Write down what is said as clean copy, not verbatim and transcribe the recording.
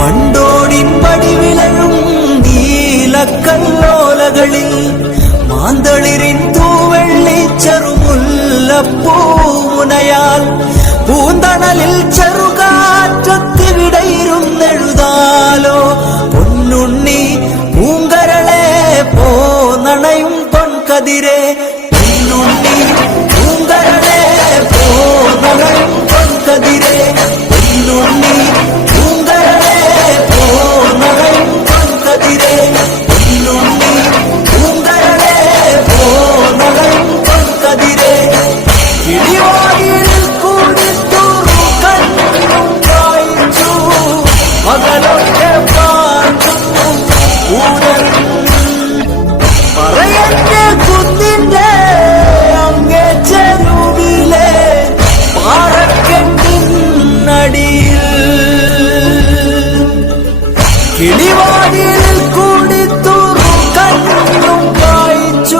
വണ്ടോടിൻപടി വിളഴും നീലക്കല്ലോലകളിൽ മാന്തളിരിൻ തൂവെള്ളി ചെറുമുല്ലപ്പൂമുനയാൽ പൂന്തണലിൽ ചെറുകാറ്റത്തിവിടയിരുന്നെഴുതാലോ പൊന്നുണ്ണി പൂങ്കരളെ പോന്നണയും പൊൻകതിരെ പൊന്നുണ്ണി പൂങ്കരളെ പോന്നണയും പൊൻകതിരെ പൊന്നുണ്ണി പൂങ്കരളെ പോന്നണയും പൊൻകതിരെ പൊന്നുണ്ണി പൂങ്കരളെ പോന്നണയും പൊൻകതിരെ കിളിവായിൽ കൂടി തുറുക്കൻ വായിച്ചു മകളൊക്കെ പാടുന്നു ഊരൻ പറയന്റെ കുന്നിന്റെ അങ്ങേ ചെരുവിലെ പാറക്കെട്ടിനടിയിൽ കിളിവായിൽ